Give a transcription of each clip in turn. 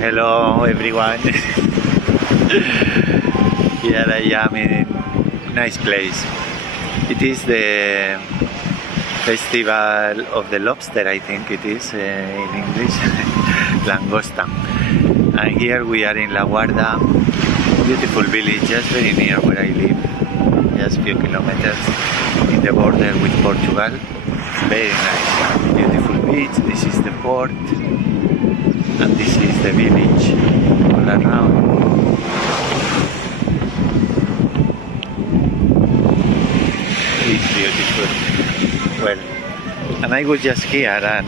Hello everyone. Here I am in a nice place. It is the Festival of the Lobster, I think it is in English, Langosta. And here we are in La Guarda, beautiful village, just very near where I live, just a few kilometers in the border with Portugal. It's very nice, beautiful beach. This is the port. And this is the village all around. It's beautiful. Well, and I was just here and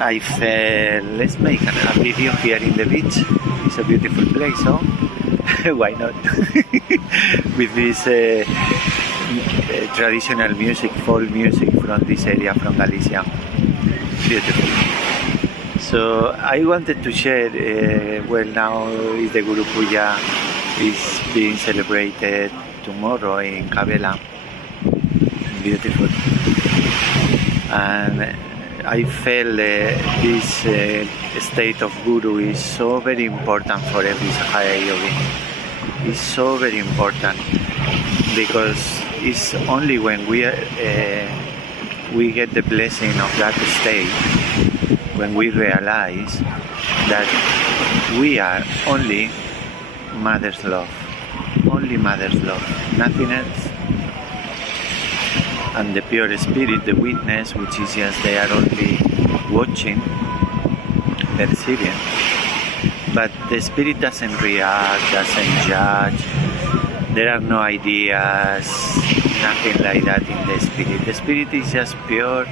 I felt, let's make a video here in the beach. It's a beautiful place, so why not? With this traditional music, folk music from this area, from Galicia. Beautiful. So I wanted to share, well, now is the Guru Puja is being celebrated tomorrow in Cabela. Beautiful. And I felt this state of Guru is so very important for every Sahaya Yogi. It's so very important because it's only when we get the blessing of that state, when we realize that we are only Mother's love, nothing else. And the pure spirit, the witness, which is just they are only watching, perceiving. But the spirit doesn't react, doesn't judge. There are no ideas, nothing like that in the spirit. The spirit is just pure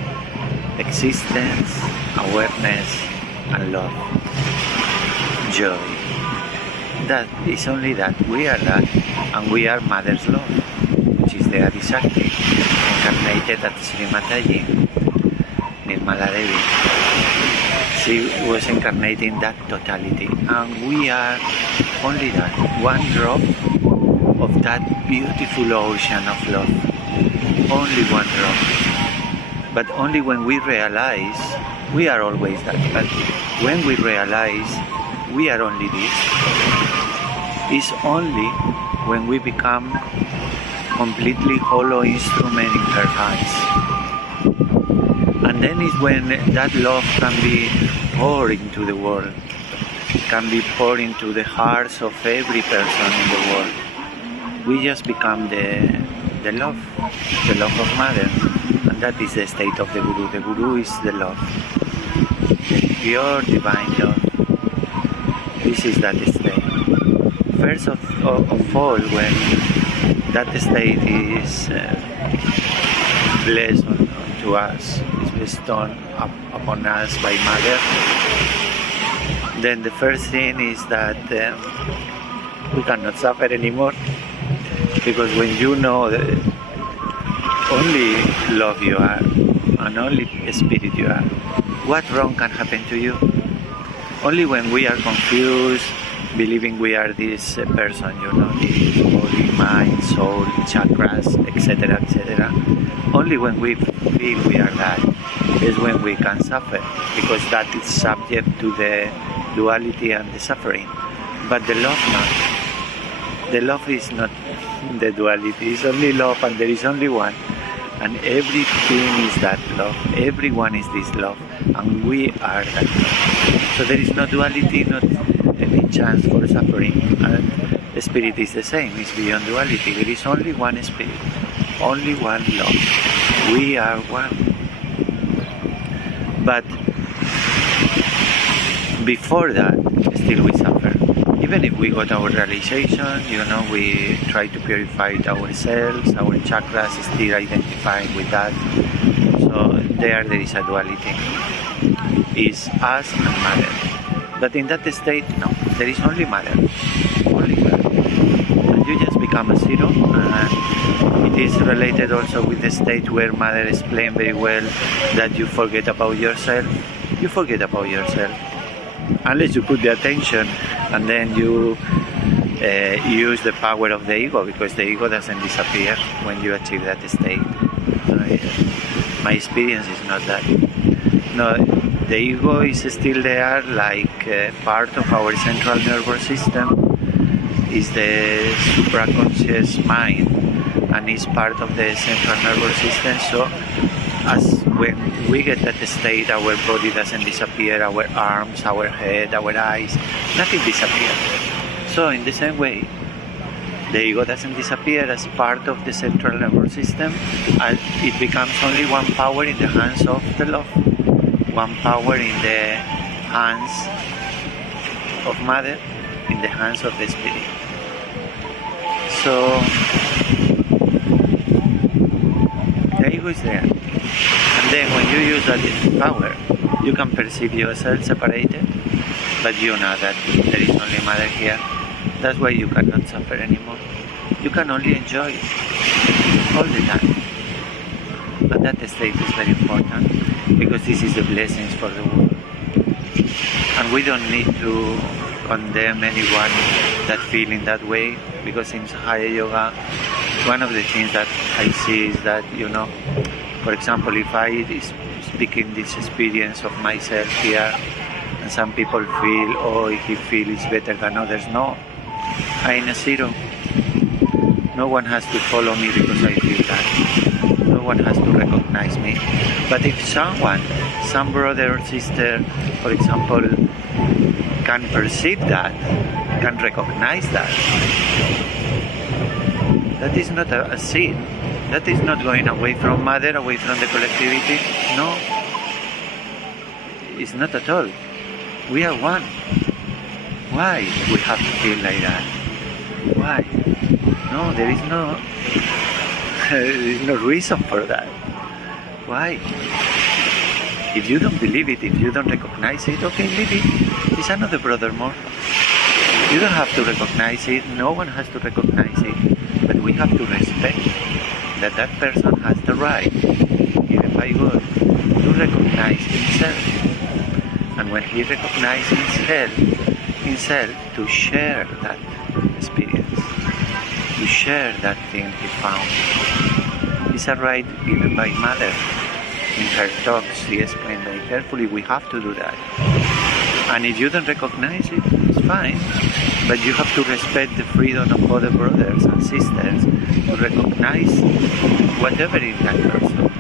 existence, awareness and love, joy. That is only that. We are that, and we are Mother's love, which is the Adisakti, incarnated at Sri Mataji, Nirmala Devi. She was incarnating that totality, and we are only that, one drop of that beautiful ocean of love, only one drop. But only when we realize, we are always that, but when we realize we are only this, it's only when we become completely hollow instrument in her hands. And then is when that love can be poured into the world, can be poured into the hearts of every person in the world. We just become the love of Mother. And that is the state of the Guru. The Guru is the love, the pure divine love. This is that state. First of all, when that state is blessed to us, is bestowed upon us by Mother, then the first thing is that we cannot suffer anymore. Because when you know that only love you are, and only spirit you are, what wrong can happen to you? Only when we are confused, believing we are this person, this body, mind, soul, chakras, etc., etc. Only when we feel we are that is when we can suffer, because that is subject to the duality and the suffering. But the love not. The love is not the duality, it's only love, and there is only one. And everything is that love, everyone is this love, and we are that love. So there is no duality, not any chance for suffering, and the spirit is the same, it's beyond duality. There is only one spirit, only one love. We are one. But before that, still we suffer. Even if we got our realization, we try to purify ourselves, our chakras still identifying with that. So there is a duality. It's us and Mother. But in that state, no, there is only Mother. Only her. And you just become a zero. And it is related also with the state where Mother explained very well that you forget about yourself. You forget about yourself. Unless you put the attention and then you use the power of the ego, because the ego doesn't disappear when you achieve that state. My experience is not that. No, The ego is still there, like part of our central nervous system, is the supraconscious mind, and is part of the central nervous system. So as when we get that state, our body doesn't disappear, our arms, our head, our eyes, nothing disappears. So in the same way, the ego doesn't disappear as part of the central nervous system, and it becomes only one power in the hands of the love, one power in the hands of Mother, in the hands of the Spirit. So the ego is there, and then when you use that power, you can perceive yourself separated, but you know that there is only Mother here. That's why you cannot suffer anymore. You can only enjoy it all the time. But that state is very important, because this is the blessings for the world. And we don't need to condemn anyone that feel in that way, because in Haya Yoga, one of the things that I see is that, for example, if I is speaking this experience of myself here, and some people feel, oh, he feels better than others, no. I'm a zero. No one has to follow me because I feel that. No one has to recognize me. But if some brother or sister, for example, can perceive that, can recognize that, that is not a sin. That is not going away from Mother, away from the collectivity. No, it's not at all. We are one. Why we have to feel like that? Why? No, there is no reason for that. Why? If you don't believe it, if you don't recognize it, okay, leave it. It's another brother more. You don't have to recognize it. No one has to recognize it. But we have to respect that that person has the right, given by God, to recognize himself. And when he recognizes himself to share that experience, to share that thing he found. It's a right given by Mother. In her talks, she explained very carefully, we have to do that. And if you don't recognize it, it's fine. But you have to respect the freedom of other brothers and sisters to recognize whatever is that person.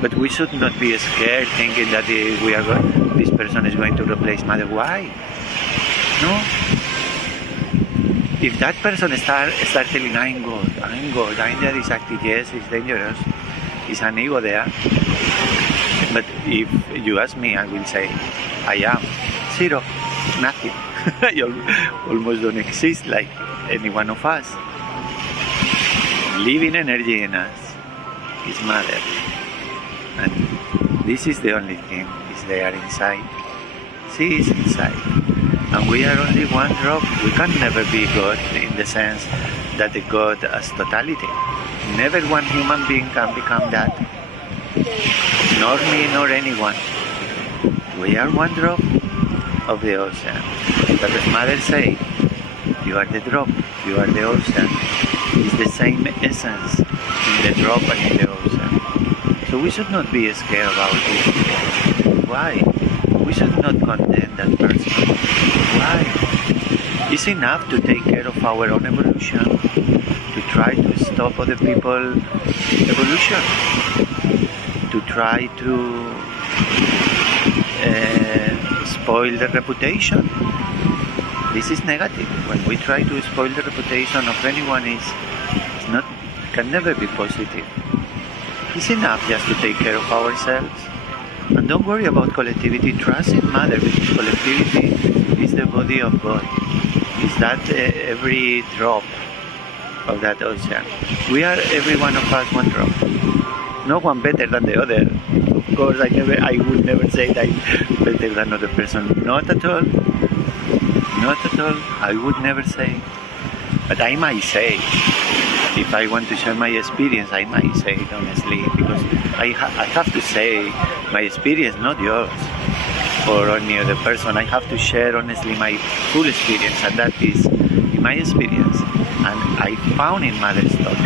But we should not be scared thinking that this person is going to replace Mother. Why? No. If that person start telling, I'm God, I'm the disactive, yes, it's dangerous, it's an ego there. But if you ask me, I will say, I am zero, nothing. I almost don't exist like any one of us. Living energy in us is Mother. And this is the only thing, is there inside. She is inside. And we are only one drop. We can never be God in the sense that the God as totality. Never one human being can become that. Nor me, nor anyone. We are one drop of the ocean. But as Mother says, you are the drop, you are the ocean. It's the same essence in the drop and in the ocean. So we should not be scared about it. Why? We should not condemn that person. Why? It's enough to take care of our own evolution, to try to stop other people's evolution, to try to spoil the reputation. This is negative. When we try to spoil the reputation of anyone, can never be positive. It's enough just to take care of ourselves. And don't worry about collectivity. Trust in Mother, because collectivity is the body of God. It's that every drop of that ocean. We are, every one of us, one drop. No one better than the other. Of course, I would never say that I'm better than another person. Not at all. Not at all. I would never say. But I might say, if I want to share my experience, I might say it honestly, because I have to say my experience, not yours or any other person. I have to share honestly my full experience, and that is my experience. And I found in Mother's talk,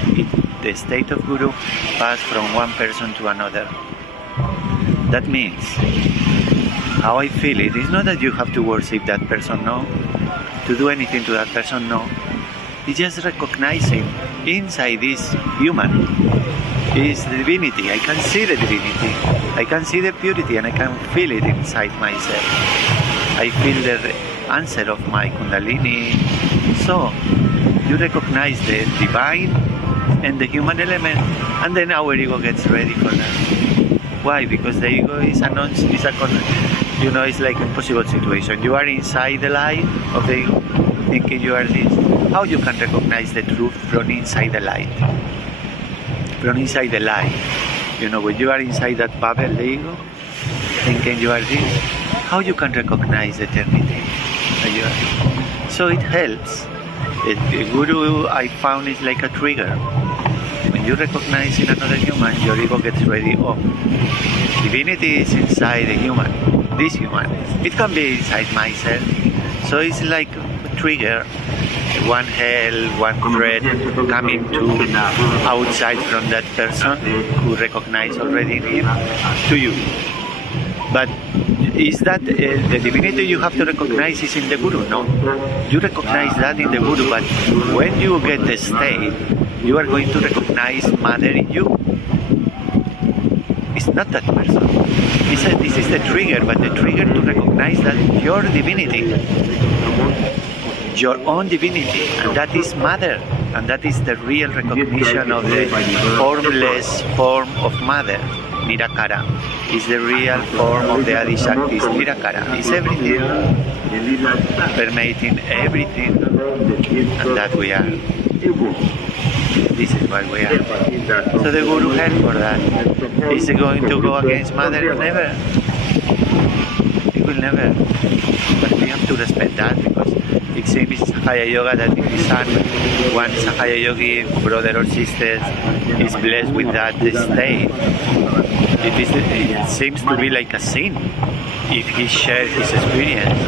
the state of Guru passed from one person to another. That means how I feel it. It's not that you have to worship that person, no. To do anything to that person, no. It's just recognizing inside this human is the divinity. I can see the divinity. I can see the purity and I can feel it inside myself. I feel the answer of my Kundalini. So, you recognize the divine and the human element, and then our ego gets ready for that. Why? Because the ego is it's like an impossible situation. You are inside the light of the ego, thinking you are this. How you can recognize the truth from inside the light? From inside the light. When you are inside that bubble, the ego, thinking you are this, how you can recognize eternity? So it helps. The Guru, I found, is like a trigger. When you recognize in another human, your ego gets ready. Oh, divinity is inside the human, this human. It can be inside myself. So it's like a trigger, one hell, one threat coming to outside from that person who recognize already in him to you. But is that the divinity you have to recognize is in the Guru? No. You recognize that in the Guru, but when you get the state, you are going to recognize Mother in you. It's not that person. This is the trigger, but the trigger to recognize that your divinity, your own divinity, and that is Mother, and that is the real recognition of the formless form of Mother. Nirakara is the real form of the Adishakti. Nirakara is everything, permeating everything, and that we are. This is what we are. So the Guru helped for that. Is it going to go against Mother? Never. It will never. But we have to respect that, because it seems in Sahaya Yoga that if his son, one Sahaya Yogi, brother or sister, is blessed with that state, it seems to be like a sin if he shares his experience.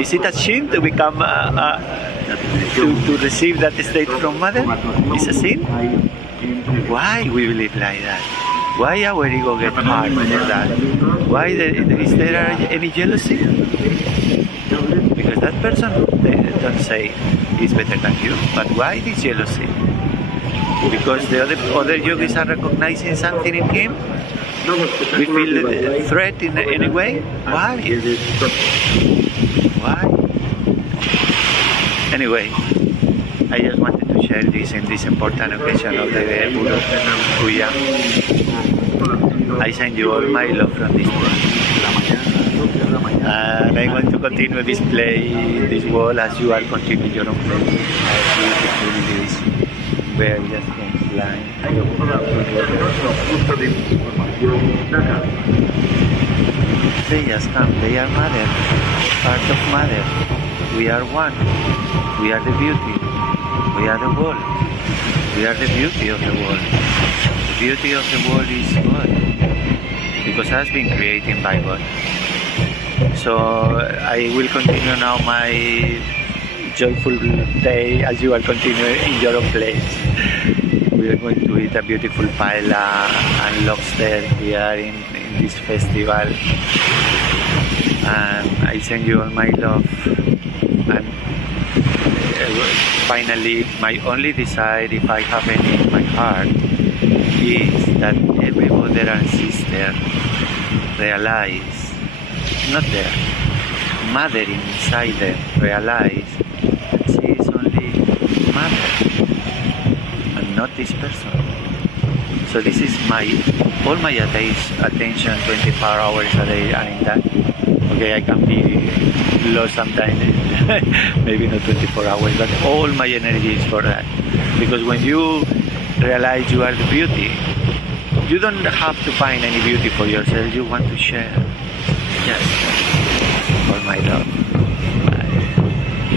Is it a sin to become to receive that state from Mother? Is a sin? Why we believe like that? Why our ego gets hard for that? Why is there any jealousy? Because that person, they don't say is better than you, but why this jealousy? Because the other yogis are recognizing something in him. We feel a threat in any way. Why? Why? Anyway, I just wanted to share this in this important occasion of the Guru Puja. I send you all my love from this place. And I want to continue display this wall as you are continuing your own play. This where just comes line. They just come, they are Mother, part of Mother. We are one. We are the beauty. We are the world. We are the beauty of the world. The beauty of the world is God, because it has been created by God. So I will continue now my joyful day as you are continuing in your own place. We are going to eat a beautiful paella and lobster here in this festival. And I send you all my love. And finally, my only desire, if I have any in my heart, is that every brother and sister realize, not there, Mother inside them, realize that she is only Mother and not this person. So this is all my attention 24 hours a day are in that. Okay, I can be lost sometimes, maybe not 24 hours, but all my energy is for that. Because when you realize you are the beauty, you don't have to find any beauty for yourself, you want to share. Yes, all my love.